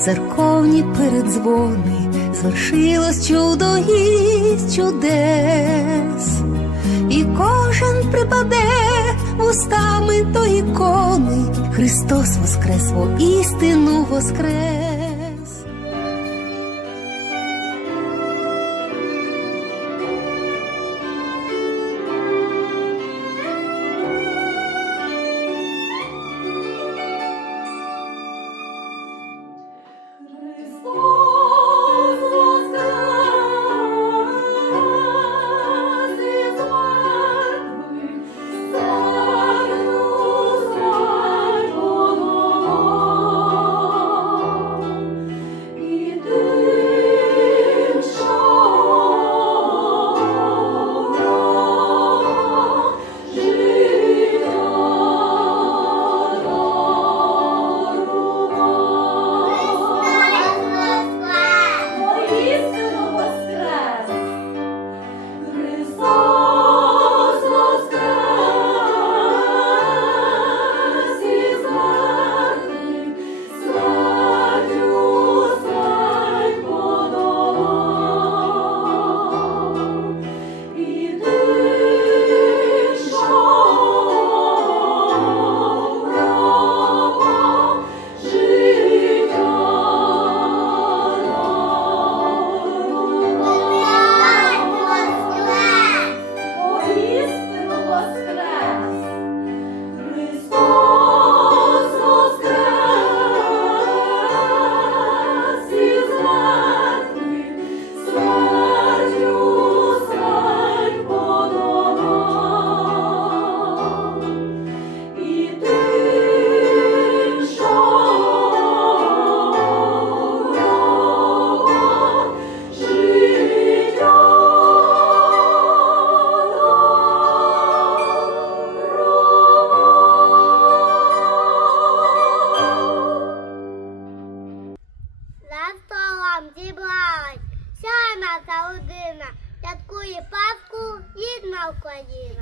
церковні передзвони, звершилось чудо із чудес, і кожен припаде вустами до ікони, Христос воскрес, воістину воскрес.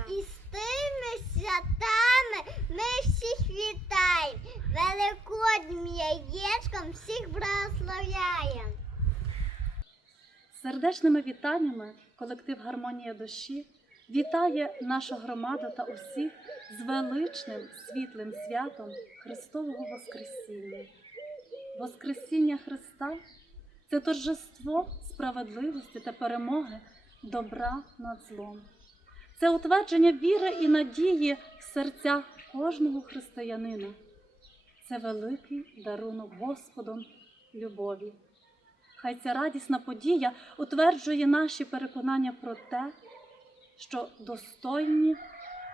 І з тими святами ми всіх вітаємо. Великоднім яєчком всіх благословляємо. Сердечними вітаннями колектив Гармонія душі вітає нашу громаду та усіх з величним світлим святом Христового Воскресіння. Воскресіння Христа це торжество справедливості та перемоги добра над злом. Це утвердження віри і надії в серцях кожного християнина. Це великий дарунок Господом любові. Хай ця радісна подія утверджує наші переконання про те, що достойні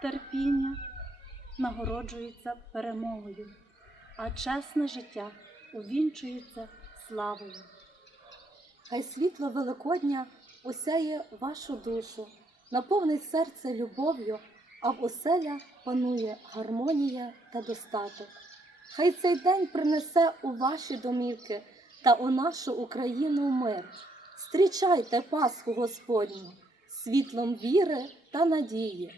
терпіння нагороджуються перемогою, а чесне життя увінчується славою. Хай світло Великодня осяє вашу душу, наповнить серце любов'ю, а в оселях панує гармонія та достаток. Хай цей день принесе у ваші домівки та у нашу Україну мир. Зустрічайте Пасху Господню світлом віри та надії.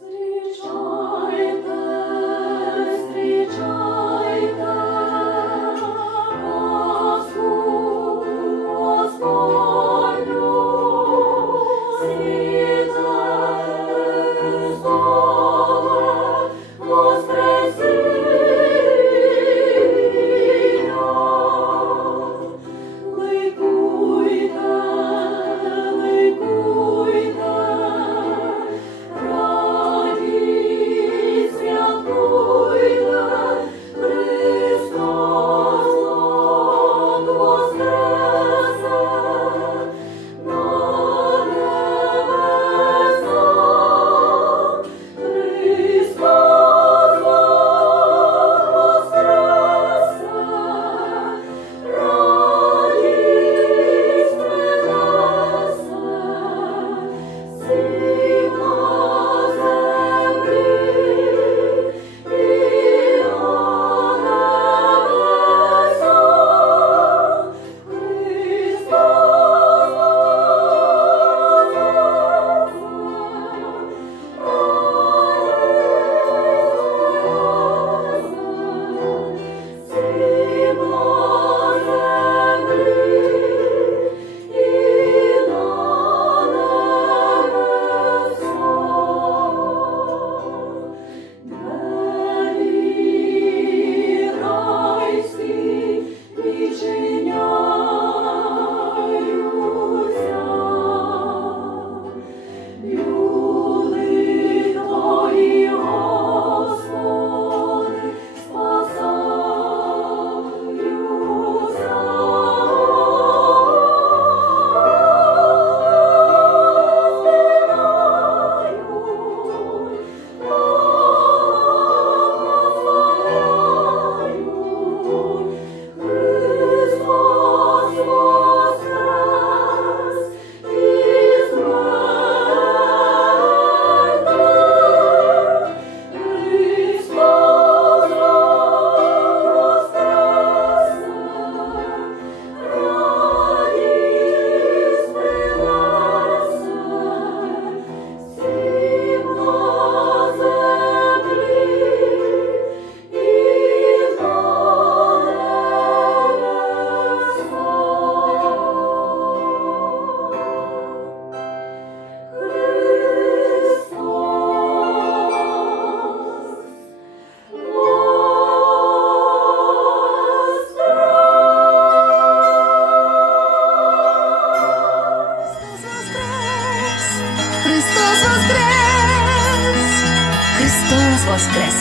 Зустрічайте,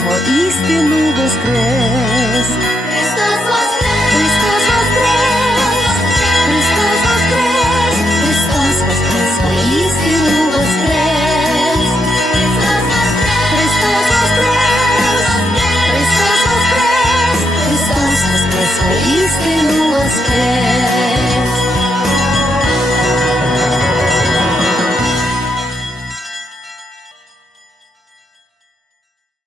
воістину воскрес.